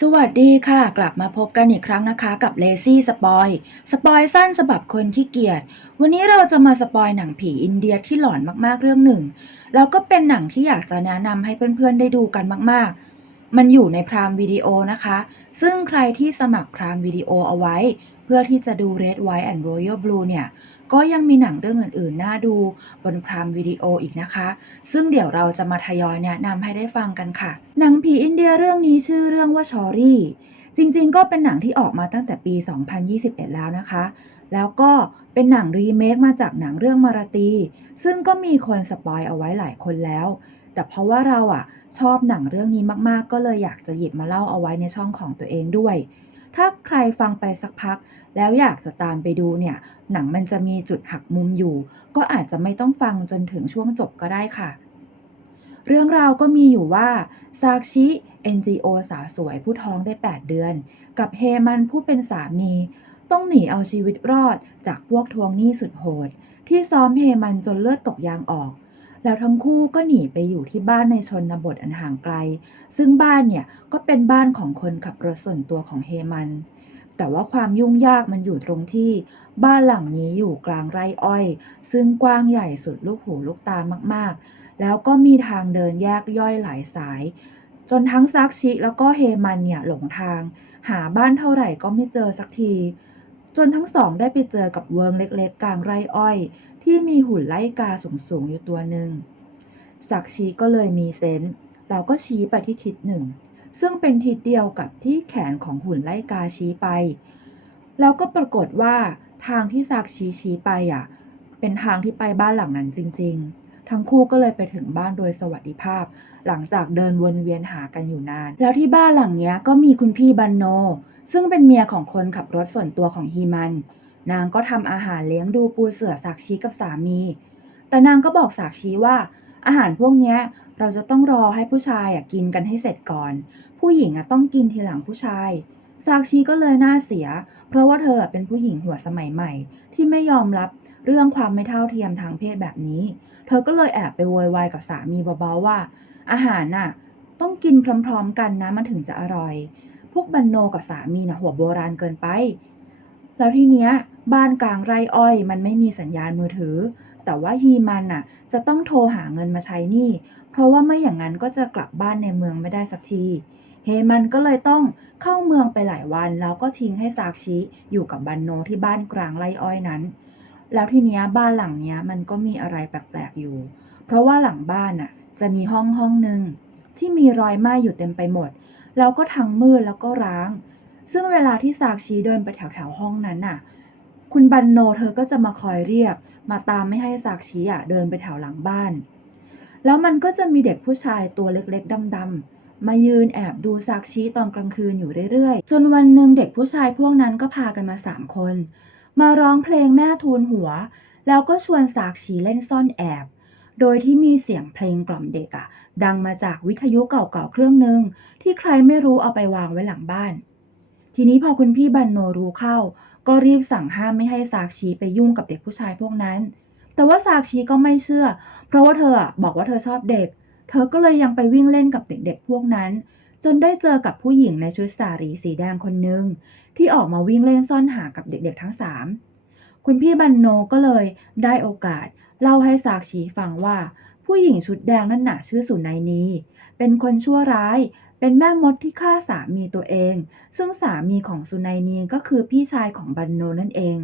สวัสดีค่ะ กลับมาพบกันอีกครั้งนะคะกับ Lazy Spoil สปอยสั้นฉบับคนขี้เกียจวันนี้เราจะมาสปอยหนังผีอินเดียที่หลอนมากๆเรื่องหนึ่ง แล้วก็เป็นหนังที่อยากจะแนะนำให้เพื่อนๆได้ดูกันมากๆ มันอยู่ในพรามวิดีโอนะคะ ซึ่งใครที่สมัครพรามวิดีโอเอาไว้ เพื่อที่จะดู Red White and Royal Blue เนี่ย ก็ยังมีหนังเรื่องอื่นๆ น่าดูบนพรามวิดีโออีกนะคะ ซึ่งเดี๋ยวเราจะมาทยอยแนะนำให้ได้ฟังกันค่ะ หนังผีอินเดียเรื่องนี้ชื่อเรื่องว่าชอรี่ จริงๆ ก็เป็นหนังที่ออกมาตั้งแต่ปี 2021 แล้วนะคะ แล้วก็เป็นหนังรีเมคมาจากหนังเรื่องมาราตี ซึ่งก็มีคนสปอยเอาไว้หลายคนแล้วแต่เพราะว่าเราอะชอบหนังเรื่องนี้มากๆ ก็เลยอยากจะหยิบมาเล่าเอาไว้ในช่องของตัวเองด้วย ถ้าใครฟังไปสักพัก แล้วอยากจะตามไปดูเนี่ย หนังมันจะมีจุดหักมุมอยู่ ก็อาจจะไม่ต้องฟังจนถึงช่วงจบก็ได้ค่ะ เรื่องราวก็มีอยู่ว่าซากชิ NGO สาวสวยผู้ท้องได้ 8 เดือน กับเฮมันผู้เป็นสามี ต้องหนีเอาชีวิตรอดจากพวกทวงหนี้สุดโหด ที่ซ้อมเฮมันจนเลือดตกยางออก แล้วทั้งคู่ก็หนีไปอยู่ที่บ้านในชนบทอันห่างไกล ซึ่งบ้านเนี่ยก็เป็นบ้านของคนขับรถส่วนตัวของเฮมัน แต่ว่าความยุ่งยากมันอยู่ตรงที่ บ้านหลังนี้อยู่กลางไร่อ้อย ซึ่งกว้างใหญ่สุดลูกหูลูกตามากๆ แล้วก็มีทางเดินแยกย่อยหลายสาย จนทั้งซักชิแล้วก็เฮมันเนี่ยหลงทาง หาบ้านเท่าไหร่ก็ไม่เจอสักทีจนทั้งสองได้ไปเจอกับเวิงเล็กๆ กลางไร่อ้อย ที่มีหุ่นไล่กาสูงๆอยู่ตัวหนึ่งซักชิก็เลยมีเซนส์เราก็ชี้ไปที่ทิศหนึ่ง ซึ่งเป็นทิศเดียวกับที่แขนของหุ่นไล่กาชี้ไป แล้วก็ปรากฏว่าทางที่ซากชีชี้ไปอะ เป็นทางที่ไปบ้านหลังนั้นจริง ๆ ทั้งคู่ก็เลยไปถึงบ้านโดยสวัสดิภาพ หลังจากเดินวนเวียนหากันอยู่นาน แล้วที่บ้านหลังเนี้ยก็มีคุณพี่บันโน ซึ่งเป็นเมียของคนขับรถส่วนตัวของฮีมัน นางก็ทำอาหารเลี้ยงดูปูเสือสากชีกับสามี แต่นางก็บอกสากชีว่า อาหารพวกเนี้ยเราจะต้องรอให้ผู้ชายกินกันให้เสร็จก่อน ผู้หญิงต้องกินทีหลังผู้ชายซากชีก็เลยน่าเสีย เพราะว่าเธอเป็นผู้หญิงหัวสมัยใหม่ ที่ไม่ยอมรับเรื่องความไม่เท่าเทียมทางเพศแบบนี้ เธอก็เลยแอบไปโวยวายกับสามีเบาๆว่า อาหารน่ะต้องกินพร้อมๆกันนะมันถึงจะอร่อย พวกบันโนกับสามีน่ะหัวโบราณเกินไป แล้วทีเนี้ยบ้านกลางไร่อ้อยมันไม่มีสัญญาณมือถือ แต่ว่าฮีมันน่ะจะต้องโทรหาเงินมาใช้นี้เพราะว่าไม่อย่างนั้นก็จะกลับบ้านในเมืองไม่ได้สักทีเฮมันก็เลยต้องเข้าเมืองไปหลายวัน แล้วก็ทิ้งให้ซากชิอยู่กับบันโนที่บ้านกลางไร่อ้อยนั้น แล้วทีเนี้ยบ้านหลังเนี้ยมันก็มีอะไรแปลกๆอยู่ เพราะว่าหลังบ้านน่ะจะมีห้องห้องหนึ่งที่มีรอยไหม้อยู่เต็มไปหมด แล้วก็ทั้งมืดแล้วก็ร้าง ซึ่งเวลาที่ซากชีเดินไปแถวแถวห้องนั้นน่ะ คุณบันโนเธอก็จะมาคอยเรียก มาตามไม่ให้ซากชีอะเดินไปแถวหลังบ้าน แล้วมันก็จะมีเด็กผู้ชายตัวเล็กๆดำๆมายืนแอบดูซากชีตอนกลางคืนอยู่เรื่อยๆ จนวันหนึ่งเด็กผู้ชายพวกนั้นก็พากันมาสามคน มาร้องเพลงแม่ทูลหัว แล้วก็ชวนซากชีเล่นซ่อนแอบ โดยที่มีเสียงเพลงกล่อมเด็กอะดังมาจากวิทยุเก่าๆเครื่องหนึ่งที่ใครไม่รู้เอาไปวางไว้หลังบ้าน ทีนี้พอคุณพี่บันโนรู้เข้า ก็รีบสั่งห้ามไม่ให้ซากชีไปยุ่งกับเด็กผู้ชายพวกนั้น แต่ว่าซากชีก็ไม่เชื่อ เพราะว่าเธอบอกว่าเธอชอบเด็ก เธอก็เลยยังไปวิ่งเล่นกับเด็กๆพวกนั้น จนได้เจอกับผู้หญิงในชุดสารีสีแดงคนหนึ่งที่ออกมาวิ่งเล่นซ่อนหากับเด็กๆทั้งสามคุณพี่บันโนก็เลยได้โอกาสเล่าให้ซากชีฟังว่า ผู้หญิงชุดแดงนั่นหน่ะชื่อสุนัยนีเป็นคนชั่วร้าย เป็นแม่มดที่ฆ่าสามีตัวเอง ซึ่งสามีของสุนัยนีก็คือพี่ชายของบันโนนั่นเอง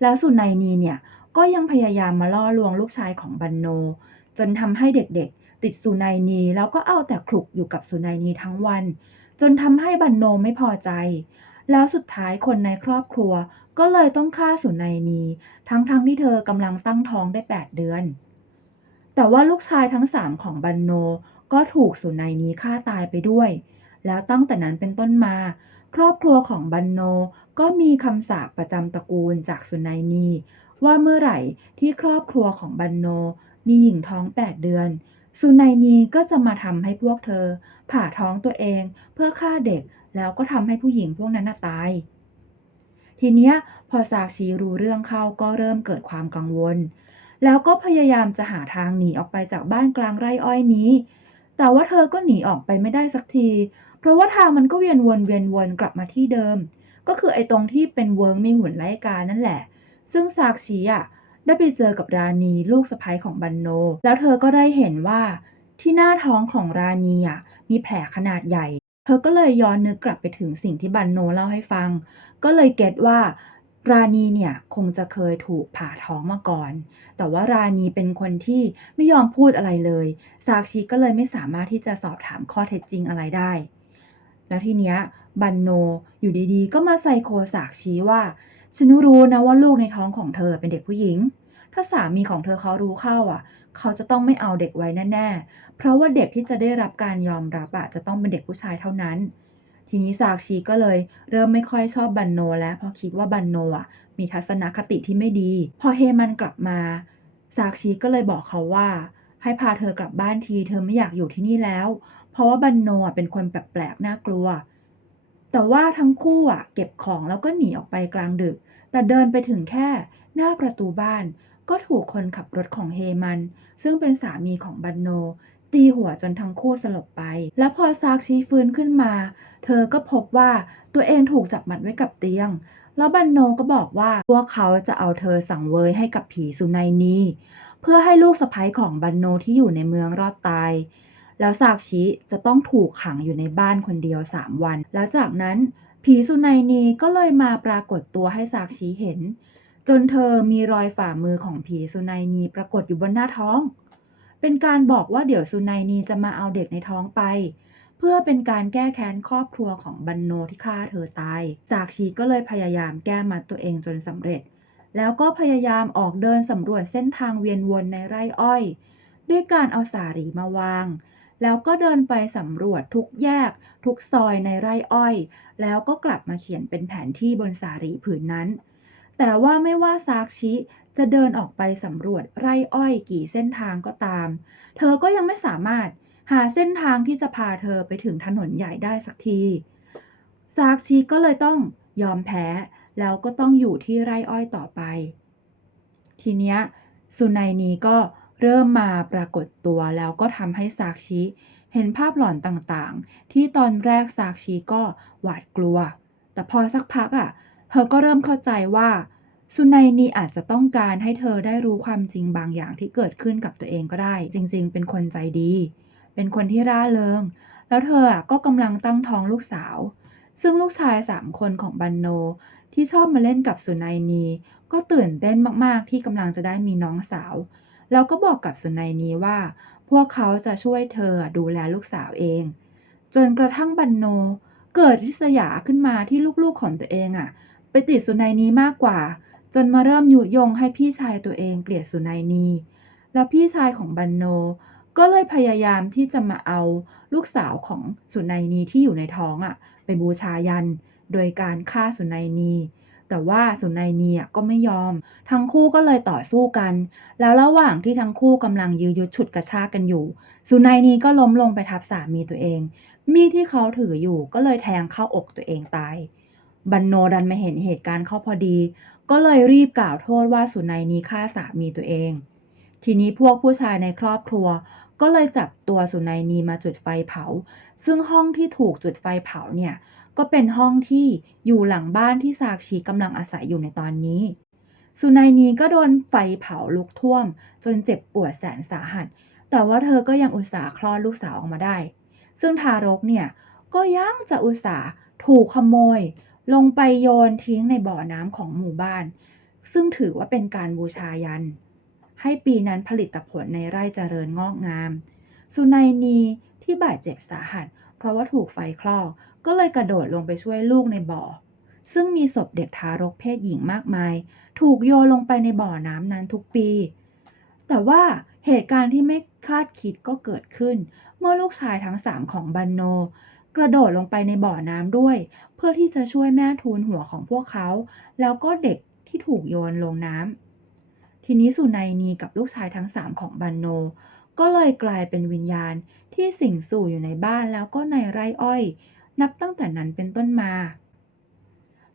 แล้วสุนัยนีเนี่ยก็ยังพยายามมาล่อลวงลูกชายของบันโน จนทำให้เด็กๆ ติดสุนัยนีแล้วก็เอาแต่คลุกอยู่กับสุนัยนีทั้งวัน จนทำให้บันโนไม่พอใจ แล้วสุดท้ายคนในครอบครัวก็เลยต้องฆ่าสุนัยนีทั้งๆทที่เธอกำลังตั้งท้องได้ 8 เดือนแต่ว่าลูกชายทั้งสามของบันโน ก็ถูกสุนัยนีฆ่าตายไปด้วย แล้วตั้งแต่นั้นเป็นต้นมา ครอบครัวของบันโนก็มีคำสาปประจำตระกูลจากสุนัยนีว่าเมื่อไหร่ที่ครอบครัวของบันโนมีหญิงท้อง 8 เดือน สุนัยนีก็จะมาทำให้พวกเธอ ผ่าท้องตัวเองเพื่อฆ่าเด็กแล้วก็ทำให้ผู้หญิงพวกนั้นตาย ทีเนี้ยพอซากชีรู้เรื่องเข้าก็เริ่มเกิดความกังวล แล้วก็พยายามจะหาทางหนีออกไปจากบ้านกลางไร่อ้อยนี้ แต่ว่าเธอก็หนีออกไปไม่ได้สักที เพราะว่าทางมันก็เวียนวนเวียนวนกลับมาที่เดิม ก็คือไอ้ตรงที่เป็นเวิร์งมีหุ่นไล่กานั่นแหละ ซึ่งซากชีอะได้ไปเจอกับราณีลูกสะใภ้ของบันโน แล้วเธอก็ได้เห็นว่าที่หน้าท้องของราณีอะมีแผลขนาดใหญ่ เธอก็เลยย้อนนึกกลับไปถึงสิ่งที่บันโนเล่าให้ฟัง ก็เลยเก็ตว่า ราณีเนี่ยคงจะเคยถูกผ่าท้องมาก่อน แต่ว่าราณีเป็นคนที่ไม่ยอมพูดอะไรเลย ซากชีก็เลยไม่สามารถที่จะสอบถามข้อเท็จจริงอะไรได้ แล้วทีเนี้ยบันโนอยู่ดีๆ ก็มาไซโคสากชีว่าฉันรู้นะว่าลูกในท้องของเธอเป็นเด็กผู้หญิง ถ้าสามีของเธอเขารู้เข้าอะ เขาจะต้องไม่เอาเด็กไว้แน่ๆ เพราะว่าเด็กที่จะได้รับการยอมรับอะจะต้องเป็นเด็กผู้ชายเท่านั้น ทีนี้ซากชีก็เลยเริ่มไม่ค่อยชอบบันโนแล้วเพราะคิดว่าบันโนอะมีทัศนคติที่ไม่ดี พอเฮมันกลับมาซากชีก็เลยบอกเขาว่า ให้พาเธอกลับบ้านทีเธอไม่อยากอยู่ที่นี่แล้ว เพราะว่าบันโนอะเป็นคนแปลกๆน่ากลัว แต่ว่าทั้งคู่อะเก็บของแล้วก็หนีออกไปกลางดึก แต่เดินไปถึงแค่หน้าประตูบ้านก็ถูกคนขับรถของเฮมัน ซึ่งเป็นสามีของบันโน ตีหัวจนทั้งคู่สลบไป แล้วพอซากชีฟื้นขึ้นมา เธอก็พบว่าตัวเองถูกจับมัดไว้กับเตียง แล้วบันโนก็บอกว่าพวกเขาจะเอาเธอสั่งเวยให้กับผีสุนัยนีเพื่อให้ลูกสะใภ้ของบันโนที่อยู่ในเมืองรอดตาย แล้วซากชิจะต้องถูกขังอยู่ในบ้านคนเดียว 3 วัน แล้วจากนั้นผีสุนัยนีก็เลยมาปรากฏตัวให้ซากชิเห็น จนเธอมีรอยฝ่ามือของผีสุนัยนีปรากฏอยู่บนหน้าท้อง เป็นการบอกว่าเดี๋ยวสุนัยนีจะมาเอาเด็กในท้องไป เพื่อเป็นการแก้แค้นครอบครัวของบันโนที่ฆ่าเธอตาย จากชีก็เลยพยายามแก้มัดตัวเองจนสำเร็จ แล้วก็พยายามออกเดินสำรวจเส้นทางเวียนวนในไร่อ้อย ด้วยการเอาสารีมาวาง แล้วก็เดินไปสำรวจทุกแยก ทุกซอยในไร่อ้อย แล้วก็กลับมาเขียนเป็นแผนที่บนสารีผืนนั้น แต่ว่าไม่ว่าซากชิจะเดินออกไปสำรวจไร่อ้อยกี่เส้นทางก็ตาม เธอก็ยังไม่สามารถหาเส้นทางที่จะพาเธอไปถึงถนนใหญ่ได้สักทีซากชิก็เลยต้องยอมแพ้แล้วก็ต้องอยู่ที่ไร่อ้อยต่อไป ทีเนี้ยสุนัยนีก็เริ่มมาปรากฏตัวแล้วก็ทำให้ซากชิเห็นภาพหลอนต่างๆ ที่ตอนแรกซากชิก็หวาดกลัว แต่พอสักพักอะ เธอก็เริ่มเข้าใจว่าสุนัยนีอาจจะต้องการให้เธอได้รู้ความจริงบางอย่างที่เกิดขึ้นกับตัวเองก็ได้ จริง ๆ เป็นคนใจดี เป็นคนที่ร่าเริง แล้วเธออะก็กำลังตั้งท้องลูกสาว ซึ่งลูกชายสามคนของบันโนที่ชอบมาเล่นกับสุนัยนี ก็ตื่นเต้นมากๆ ที่กำลังจะได้มีน้องสาว แล้วก็บอกกับสุนัยนีว่า พวกเขาจะช่วยเธอดูแลลูกสาวเอง จนกระทั่งบันโนเกิดริษยาขึ้นมาที่ลูกๆของตัวเองอะ ไปติดสุนัยนีมากกว่า จนมาเริ่มยุยงให้พี่ชายตัวเองเกลียดสุนัยนีแล้วพี่ชายของบันโน ก็เลยพยายามที่จะมาเอาลูกสาวของสุนัยนีที่อยู่ในท้องอะไปบูชายัน โดยการฆ่าสุนัยนีแต่ว่าสุนัยนีอะก็ไม่ยอม ทั้งคู่ก็เลยต่อสู้กัน แล้วระหว่างที่ทั้งคู่กำลังยื้อยุดฉุดกระชากกันอยู่ สุนัยนีก็ล้มลงไปทับสามีตัวเอง มีดที่เขาถืออยู่ก็เลยแทงเข้าอกตัวเองตาย บันโนดันมาเห็นเหตุการณ์เข้าพอดี ก็เลยรีบกล่าวโทษว่าสุนัยนีฆ่าสามีตัวเอง ทีนี้พวกผู้ชายในครอบครัว ก็เลยจับตัวสุนัยนีมาจุดไฟเผา ซึ่งห้องที่ถูกจุดไฟเผาเนี่ยก็เป็นห้องที่อยู่หลังบ้านที่ซากชีกำลังอาศัยอยู่ในตอนนี้ สุนัยนีก็โดนไฟเผาลุกท่วม จนเจ็บปวดแสนสาหัส แต่ว่าเธอก็ยังอุตส่าห์คลอดลูกสาวออกมาได้ ซึ่งทารกเนี่ยก็ยังจะอุตส่าห์ถูกขโมย ลงไปโยนทิ้งในบ่อน้ำของหมู่บ้าน ซึ่งถือว่าเป็นการบูชายัน ให้ปีนั้นผลิตผลในไร่เจริญงอกงาม สุนัยนีที่บาดเจ็บสาหัส เพราะว่าถูกไฟคลอก ก็เลยกระโดดลงไปช่วยลูกในบ่อ ซึ่งมีศพเด็กทารกเพศหญิงมากมาย ถูกโยนลงไปในบ่อน้ำนั้นทุกปี แต่ว่าเหตุการณ์ที่ไม่คาดคิดก็เกิดขึ้น เมื่อลูกชายทั้งสามของบันโน กระโดดลงไปในบ่อน้ำด้วย เพื่อที่จะช่วยแม่ทูลหัวของพวกเขา แล้วก็เด็กที่ถูกโยนลงน้ำทีนี้สุนัยนีกับลูกชายทั้งสามของบันโน ก็เลยกลายเป็นวิญญาณที่สิงสู่อยู่ในบ้านแล้วก็ในไร่อ้อย นับตั้งแต่นั้นเป็นต้นมา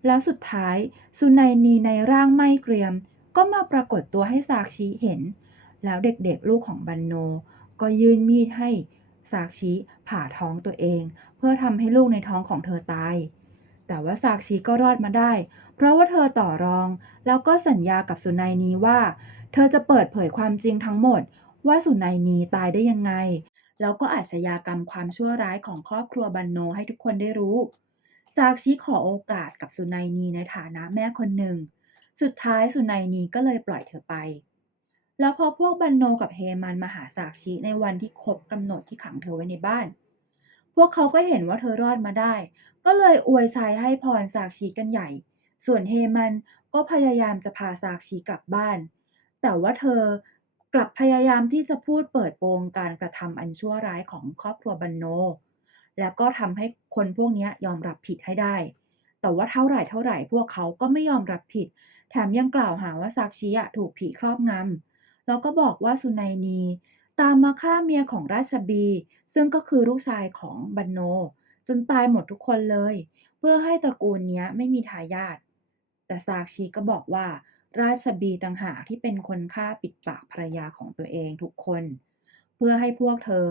แล้วสุดท้ายสุนัยนีในร่างไม่เกรียม ก็มาปรากฏตัวให้ซากชีเห็น แล้วเด็กๆลูกของบันโน ก็ยื่นมีดให้ซากชิ ผ่าท้องตัวเอง เพื่อทำให้ลูกในท้องของเธอตาย แต่ว่าซากชิก็รอดมาได้ เพราะว่าเธอต่อรอง แล้วก็สัญญากับสุนัยนีว่า เธอจะเปิดเผยความจริงทั้งหมด ว่าสุนัยนีตายได้ยังไง แล้วก็อาชญากรรมความชั่วร้ายของครอบครัวบันโนให้ทุกคนได้รู้ซากชิขอโอกาสกับสุนัยนีในฐานะแม่คนหนึ่ง สุดท้ายสุนัยนีก็เลยปล่อยเธอไป แล้วพอพวกบันโนกับเฮมันมาหาซากชิในวันที่ครบกำหนดที่ขังเธอไว้ในบ้าน พวกเขาก็เห็นว่าเธอรอดมาได้ ก็เลยอวยชัยให้พรซากชิกันใหญ่ ส่วนเฮมันก็พยายามจะพาซากชิกลับบ้าน แต่ว่าเธอกลับพยายามที่จะพูดเปิดโปงการกระทำอันชั่วร้ายของครอบครัวบันโน แล้วก็ทำให้คนพวกนี้ยยอมรับผิดให้ได้ แต่ว่าเท่าไหร่เท่าไหร่พวกเขาก็ไม่ยอมรับผิด แถมยังกล่าวหาว่าซากชิอะถูกผีครอบงำ แล้วก็บอกว่าสุนัยนี ตามมาฆ่าเมียของราชบี ซึ่งก็คือลูกชายของบันโน จนตายหมดทุกคนเลย เพื่อให้ตระกูลนี้ไม่มีทายาทแต่ซากชีก็บอกว่า ราชบีต่างหากที่เป็นคนฆ่าปิดปากภรรยาของตัวเองทุกคน เพื่อให้พวกเธอ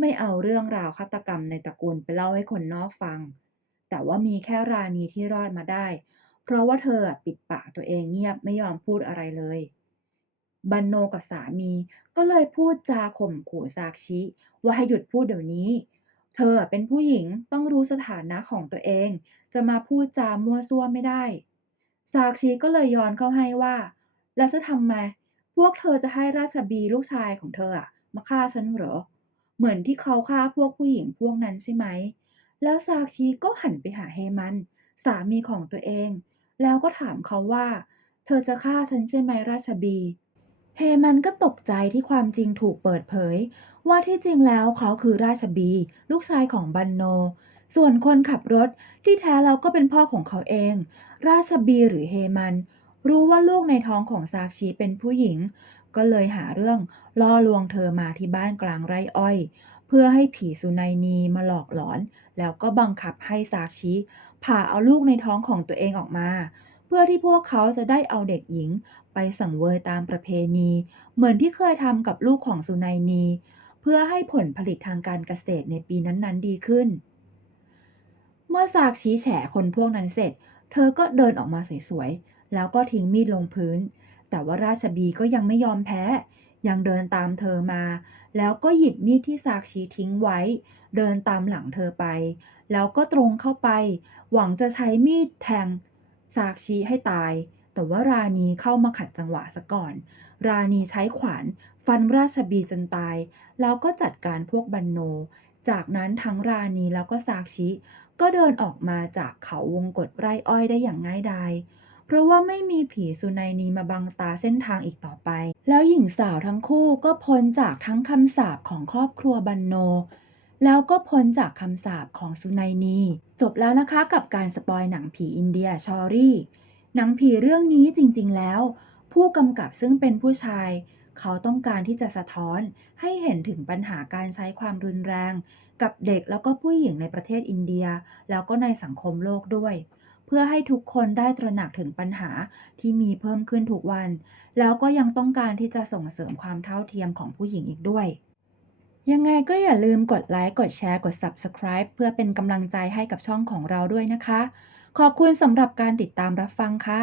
ไม่เอาเรื่องราวฆาตกรรมในตระกูลไปเล่าให้คนนอกฟัง แต่ว่ามีแค่ราณีที่รอดมาได้ เพราะว่าเธอปิดปากตัวเองเงียบไม่ยอมพูดอะไรเลย บันโนกับสามี ก็เลยพูดจาข่มขู่ซากชิ ว่าให้หยุดพูดเดี๋ยวนี้ เธอเป็นผู้หญิงต้องรู้สถานะของตัวเอง จะมาพูดจามั่วซั่วไม่ได้ ซากชิก็เลยย้อนเข้าให้ว่า แล้วจะทำไมพวกเธอจะให้ราชบีลูกชายของเธอมาฆ่าฉันเหรอ เหมือนที่เขาฆ่าพวกผู้หญิงพวกนั้นใช่ไหม แล้วซากชีก็หันไปหาเฮมัน สามีของตัวเอง แล้วก็ถามเขาว่า เธอจะฆ่าฉันใช่ไหมราชบี เฮมันก็ตกใจที่ความจริงถูกเปิดเผย ว่าที่จริงแล้วเขาคือราชบี ลูกชายของบันโน ส่วนคนขับรถที่แท้แล้วก็เป็นพ่อของเขาเอง ราชบีหรือเฮมัน รู้ว่าลูกในท้องของซากชีเป็นผู้หญิง ก็เลยหาเรื่องล่อลวงเธอมาที่บ้านกลางไร่อ้อย เพื่อให้ผีสุนัยนีมาหลอกหลอน แล้วก็บังคับให้ซากชิผ่าเอาลูกในท้องของตัวเองออกมา เพื่อที่พวกเขาจะได้เอาเด็กหญิงไปสังเวยตามประเพณี เหมือนที่เคยทำกับลูกของสุนัยนี เพื่อให้ผลผลิตทางการเกษตรในปีนั้นๆดีขึ้น เมื่อซากชี้แฉคนพวกนั้นเสร็จ เธอก็เดินออกมาสวยๆ แล้วก็ทิ้งมีดลงพื้น แต่ว่าราชบีก็ยังไม่ยอมแพ้ ยังเดินตามเธอมา แล้วก็หยิบมีดที่ซากชีทิ้งไว้ เดินตามหลังเธอไป แล้วก็ตรงเข้าไป หวังจะใช้มีดแทง ซากชีให้ตาย แต่ว่าราณีเข้ามาขัดจังหวะซะก่อน ราณีใช้ขวาน ฟันราชบีจนตาย แล้วก็จัดการพวกบันโน จากนั้นทั้งราณีแล้วก็ซากชิก็เดินออกมาจากเขาวงกฏไร่อ้อยได้อย่างง่ายดายเพราะว่าไม่มีผีสุนัยนีมาบังตาเส้นทางอีกต่อไป แล้วหญิงสาวทั้งคู่ก็พ้นจากทั้งคำสาปของครอบครัวบันโน แล้วก็พ้นจากคำสาปของสุนัยนี จบแล้วนะคะกับการสปอยหนังผีอินเดียชอรี่ หนังผีเรื่องนี้จริงๆแล้ว ผู้กำกับซึ่งเป็นผู้ชาย เขาต้องการที่จะสะท้อนให้เห็นถึงปัญหาการใช้ความรุนแรง กับเด็กแล้วก็ผู้หญิงในประเทศอินเดีย แล้วก็ในสังคมโลกด้วยเพื่อให้ทุกคนได้ตระหนักถึงปัญหาที่มีเพิ่มขึ้นทุกวัน แล้วก็ยังต้องการที่จะส่งเสริมความเท่าเทียมของผู้หญิงอีกด้วย ยังไงก็อย่าลืมกดไลค์ กดแชร์ กด Subscribe เพื่อเป็นกำลังใจให้กับช่องของเราด้วยนะคะ ขอบคุณสำหรับการติดตามรับฟังค่ะ